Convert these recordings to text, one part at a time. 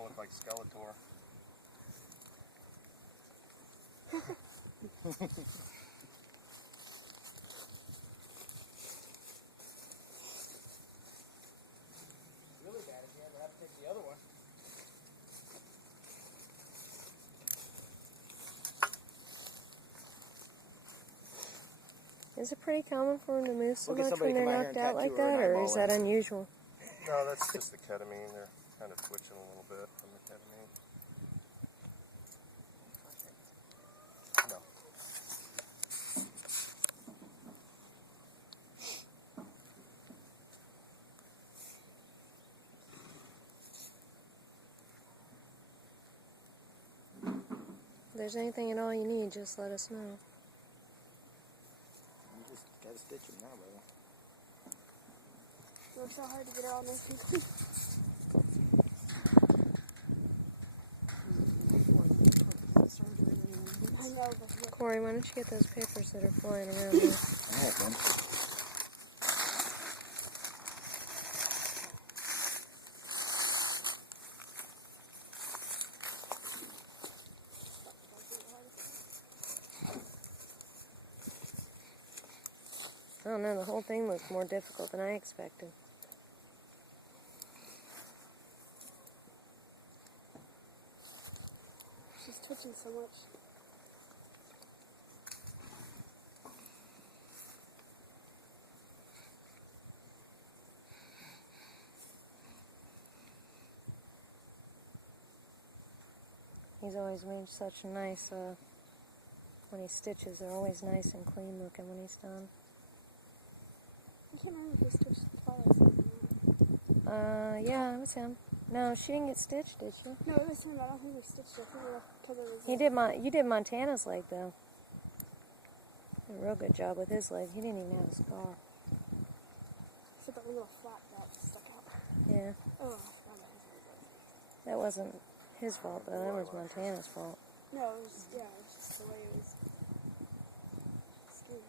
gonna look like Skeletor. Really bad again, but I have to take the other one. Is it pretty common for them to move so We'll get much somebody when to they're come out here knocked and out like tattoo her that, and or is that eyeball unusual? No, that's just the ketamine. They're kind of twitching a little bit from the ketamine. No. If there's anything at all you need, just let us know. You just gotta stitch him now, brother. It works so hard to get it all nice and clean. I know, but yeah. Corey, why don't you get those papers that are flying around here? Alright, man. I don't know, the whole thing looks more difficult than I expected. She's twitching so much. He's always made such a nice, when he stitches, they're always nice and clean looking when he's done. I can't remember if he stitched Twilight. Yeah, it was him. No, she didn't get stitched, did she? No, it was him. I don't think we stitched it. I think we left cover his He did you did Montana's leg, though. Did a real good job with his leg. He didn't even have a scar. So that little flap that stuck out. Yeah. Oh, I forgot about his leg. That wasn't his fault, though. That was Montana's fault. No, it was, yeah, it was just the way it was. Screwed.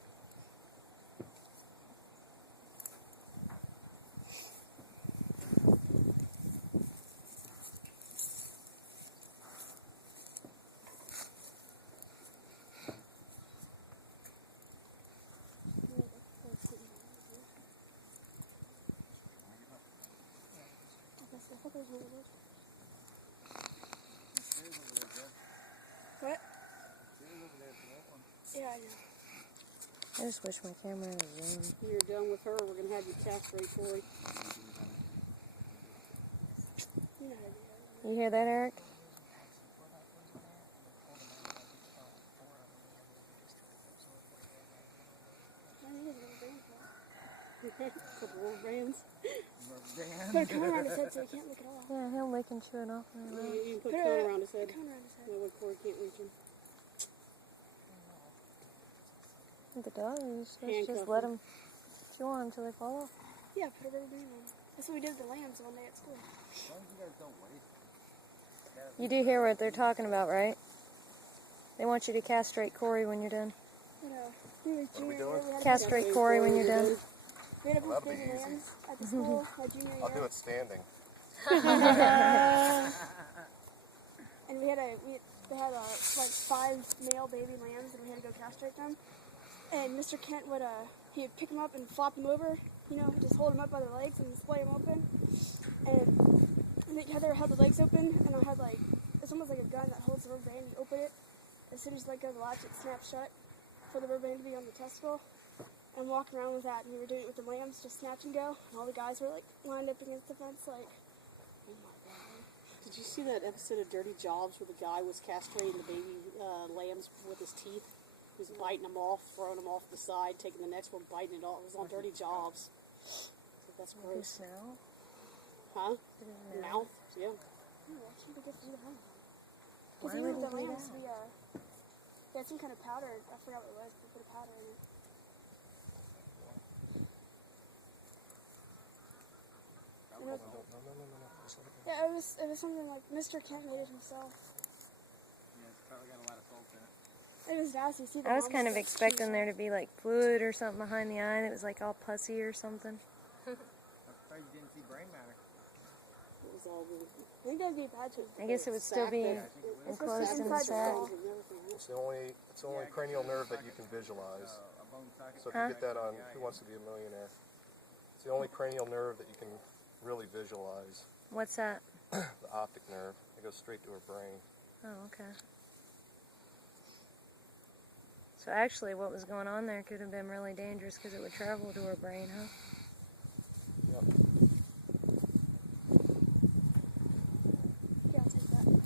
I thought there was one of those. What? Yeah, I know. I just wish my camera had a zoom. When you're done with her, we're going to have you castrate Corey. You know how to do that. You hear that, Eric? I need a little brain for Couple more brands. Put a cone around his head so he can't lick it off. Yeah, he'll lick and chew it off. You can put Put a cone a- around his head. Cone around his head. That way Corey can't reach him. The dog, you just Handcuff let him. him chew on until they fall off. Yeah, put a rubber band on. That's what we did with the lambs one day at school. As long as you guys don't waste. You do hear what they're talking about, right? They want you to castrate Corey when you're done. But, we were junior year, we had Castrate Corey when you're done. We had a bunch of That'd be baby easy. lambs at the school my junior year. I'll do it standing. And they had like 5 male baby lambs, and we had to go castrate them. And Mr. Kent would he would pick them up and flop them over, you know, just hold them up by their legs and splay them open. And Heather held the legs open, and I had like it's almost like a gun that holds the rubber band. You open it, as soon as you let go of the latch, it snaps shut for the rubber band to be on the testicle. And walking around with that, and we were doing it with the lambs, just snatch and go. And all the guys were like lined up against the fence, like, oh my god. Did you see that episode of Dirty Jobs where the guy was castrating the baby lambs with his teeth? He was biting them off, throwing them off the side, taking the next one, biting it off. It was on Dirty Jobs. So that's gross. Now? Huh? Now? Mouth? Yeah. Oh, I can't get through the home. Why Because even would with the he do lambs, that? they had some kind of powder. I forgot what it was, but they put a powder in it. No. Just let it go. Yeah, it was something like Mr. Kent made it himself. Yeah, it's probably got a lot of salt in it. It was nasty. See, the I was mom kind of like, expecting there to be like fluid or something behind the eye that was like all pussy or something. I'm surprised you didn't see brain matter. What was all the I think that'd be bad too. I guess it would still be enclosed in the sac. It's the only cranial nerve that you can visualize. So if Huh? you get that on Who Wants to Be a Millionaire, it's the only cranial nerve that you can really visualize. What's that? The optic nerve. It goes straight to her brain. Oh, okay. So actually what was going on there could have been really dangerous because it would travel to her brain, huh? Yep. Yeah, I'll take that.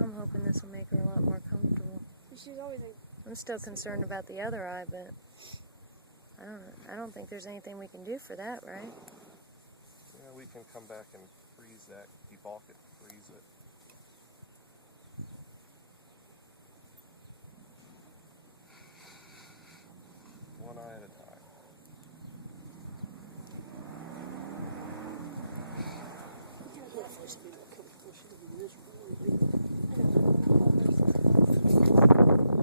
I'm hoping this will make her a lot more comfortable. She's always like, I'm still concerned about the other eye, but I don't think there's anything we can do for that, right? Yeah, we can come back and freeze that, debulk it, freeze it. One eye at a time. first be comfortable. She would be miserable.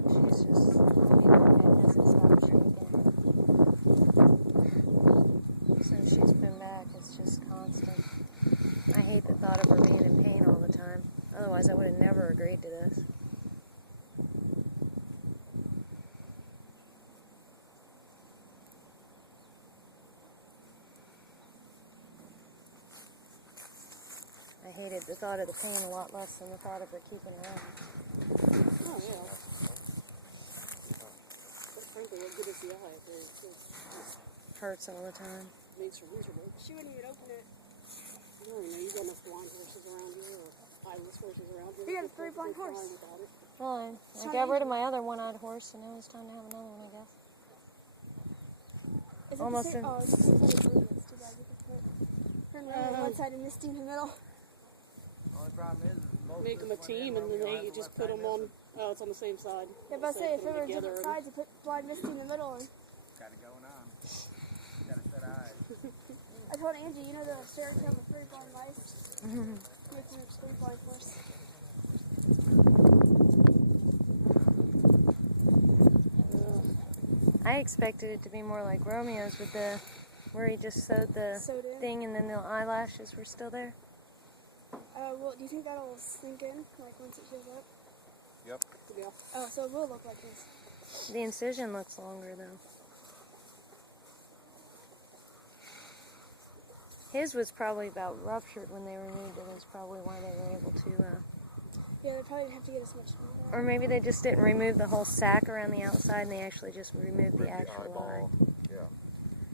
She's just, that doesn't stop shaking. Since she's been back, it's just constant. I hate the thought of her being in pain all the time. Otherwise, I would have never agreed to this. I hated the thought of the pain a lot less than the thought of her keeping her out. Oh, yeah. But frankly, what good is the eye if it Hurts all the time. makes her miserable? she wouldn't even open it. I don't know, you got enough blind horses around here, or eyeless horses around here. We got a They're 3 blind perfectly horse. fine without it. Well, I got rid of my other one-eyed horse, and now it's time to have another one, I guess. Is it Almost the same? in. Oh, it's the same blue. It's too bad we could put her on one side and Misty in the middle. Only problem is both Make them a team, and then you just put them on. Oh, it's on the same side. Yeah, but I So say if put it 'em were together different and- sides, you put blind Misty in the middle. And got it going on. Got a set of eyes. I told Angie, you know the fairy tale of 3 blind mice? Make them 3 blind horse. I expected it to be more like Romeo's with the, where he just sewed the Sewed in. thing and then the eyelashes were still there. Well, do you think that'll sink in, like once it heals up? Yep. Yeah. Oh, so it will look like this. The incision looks longer though. His was probably about ruptured when they removed it. Is probably why they were able to, Yeah, they probably have to get as much more. or maybe they just didn't remove the whole sac around the outside and they actually just removed the The actual eye. eyeball. Yeah.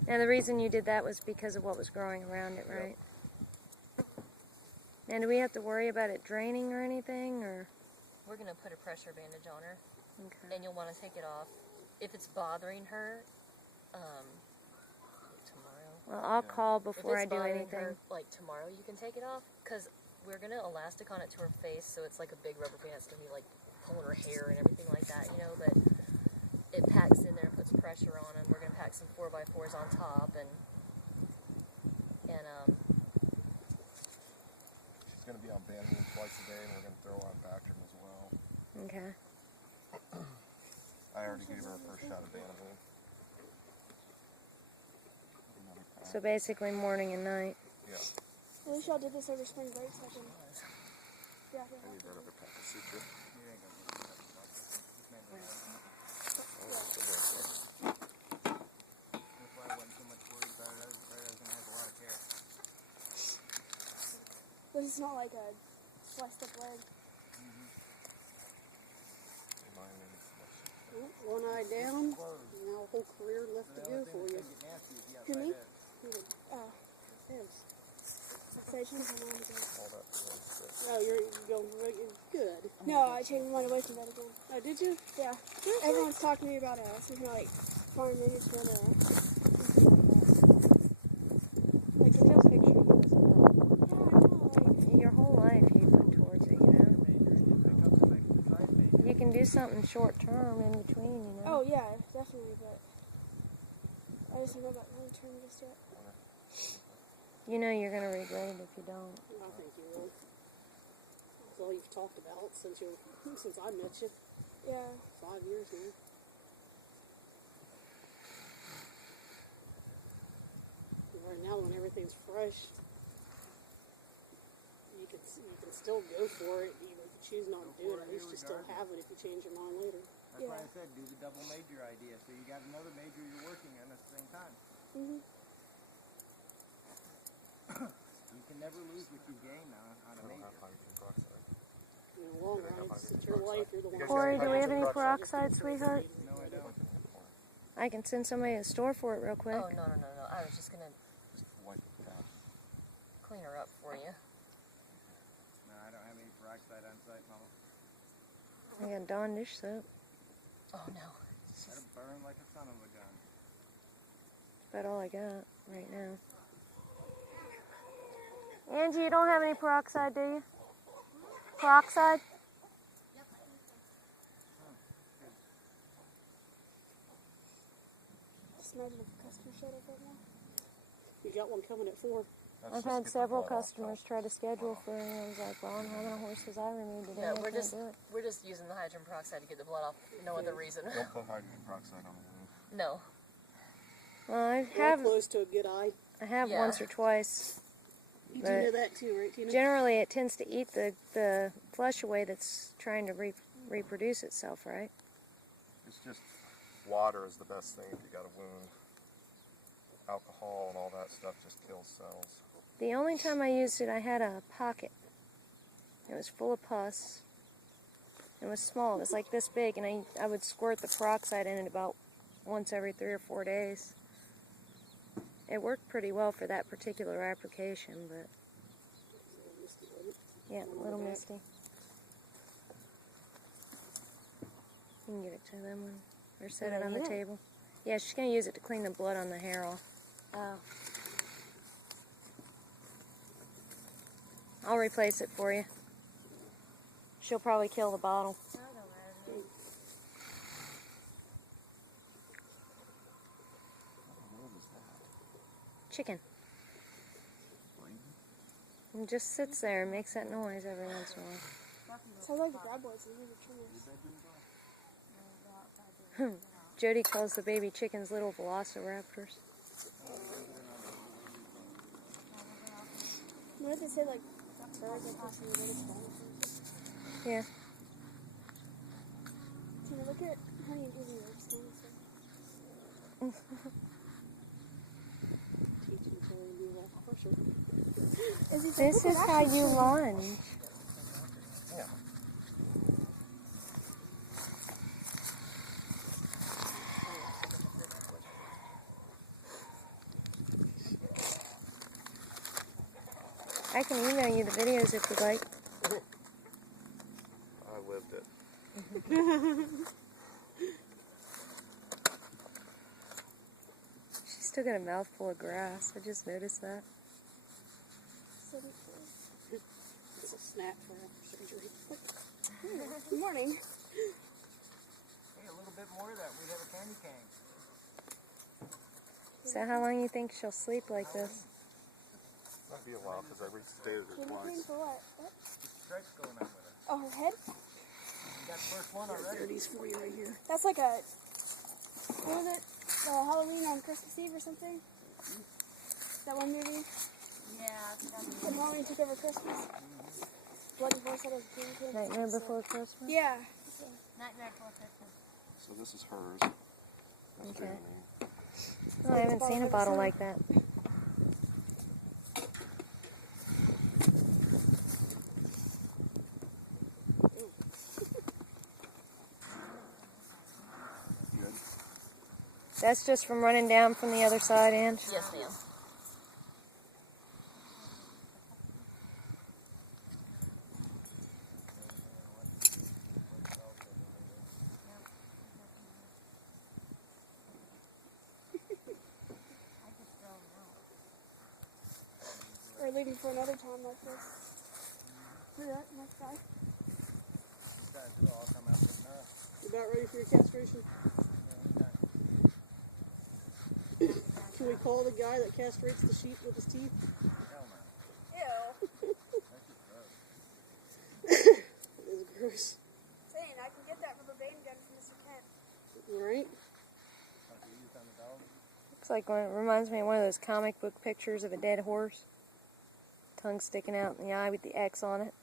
Now the reason you did that was because of what was growing around it, right? Now do we have to worry about it draining or anything, or? We're going to put a pressure bandage on her, Okay. and you'll want to take it off. If it's bothering her, tomorrow. Well, I'll call before if I it's do bothering anything. her, like tomorrow, you can take it off, because we're going to elastic on it to her face, so it's like a big rubber band. It's going to be like pulling her hair and everything like that, you know, but it packs in there and puts pressure on them. We're going to pack some 4x4s on top, and She's going to be on Bantamine twice a day, and we're going to throw her on Bactrim as well. Okay. I already gave her a first shot of Bantamine. So basically morning and night. Yeah. At least y'all did this over spring break, so I can. Yeah, I need another pack of suture. You ain't gonna get that. Just made me laugh. That's why I wasn't too much worried about it. I was afraid I was gonna have a lot of care. This is not like a sliced up leg. Mine needs much. One eye down, and now a whole career left to go for you. Get nasty if you Who, me? Yeah. Oh, Yes. so I changed my mind again. All that for one stick. Oh, you're going good. No, I changed my mind away from that again. Oh, did you? Yeah. Everyone's talking to me about some kind of like farm management or like the first picture you as well. Your whole life you put towards it, you know? do something short term in between, you know. Oh yeah, definitely, but I just don't know about long term just yet. You know you're gonna regret it if you don't. I think you will. That's all you've talked about since I met you. Yeah. 5 years now. Right now, when everything's fresh, you can still go for it, even if you choose not to do it. At least you still have it if you change your mind later. That's why I said do the double major idea. So you got another major you're working on at the same time. Mhm. You can never lose what you gain on I a don't major. have hydrogen peroxide. In the long run, it's your life. You're the one. Corey, do we have any Peroxide? peroxide, sweetheart? No, I don't. I can send somebody to the store for it real quick. Oh, no. I was just gonna Wipe it down. clean her up for you. No, I don't have any peroxide on site, Mama. I got Dawn dish soap. Oh, no. Let it burn like a son of a gun. That's about all I got right now. Angie, you don't have any peroxide, do you? Peroxide? Just imagine if a customer showed up right now. You got one coming at 4. I've had several customers try to schedule for it, and I was like, well, I'm having a horse's eye removed today. No, I we're can't just do it. using the hydrogen peroxide to get the blood off. No other reason. Don't put hydrogen peroxide on the wound. No. Well, I Real have close to a good eye. I have once or twice. You do But know that too, right, Tina? generally, it tends to eat the flesh away that's trying to reproduce itself, right? It's just water is the best thing if you got a wound. Alcohol and all that stuff just kills cells. The only time I used it, I had a pocket. It was full of pus. It was small. It was like this big, and I would squirt the peroxide in it about once every 3 or 4 days. It worked pretty well for that particular application, but yeah, a little misty. You can give it to them or set it on the table. Yeah, she's gonna use it to clean the blood on the hair off. Oh. I'll replace it for you. She'll probably kill the bottle. Chicken. It just sits there and makes that noise every once in a while. Sounds like the graboids. These are trimmers. Jody calls the baby chickens little velociraptors. What did they say, like, birds like this in the latest one? Yeah. Tina, look at Honey and Izzy. They're just doing this thing. Izzy's like, This "Look is at how that." you lunge. Yeah. I can email you the videos if you'd like. I lived it. She's still got a mouthful of grass. I just noticed that. It's a snack for after surgery. Good morning. Hey, a little bit more of that. We'd have a candy cane. So how long you think she'll sleep like this? Might be a while because I restated it Candy cane twice. for what? What? Stripes going on with her. Oh, her head? You got the first one already. Dirties for you right here. That's like a, what was it? Halloween on Christmas Eve or something? That one movie? Yeah. When Halloween took over Christmas? Blood Before Set was candy cane. Nightmare Before Christmas? Yeah. Nightmare Before Christmas. So this is hers. That's Okay. okay. Oh, I haven't seen a bottle like that. Good. That's just from running down from the other side, Ange. Yes, ma'am. Or leaving for another time like this. Look at that, nice guy. try to do all come out with enough. You about ready for your castration? Can we call the guy that castrates the sheep with his teeth? Hell no. Ew. That's just gross. It is gross. Saying I can get that rubber band gun from Mr. Kent. Right? Like you used on the dog. Looks like it reminds me of one of those comic book pictures of a dead horse. Tongue sticking out in the eye with the X on it.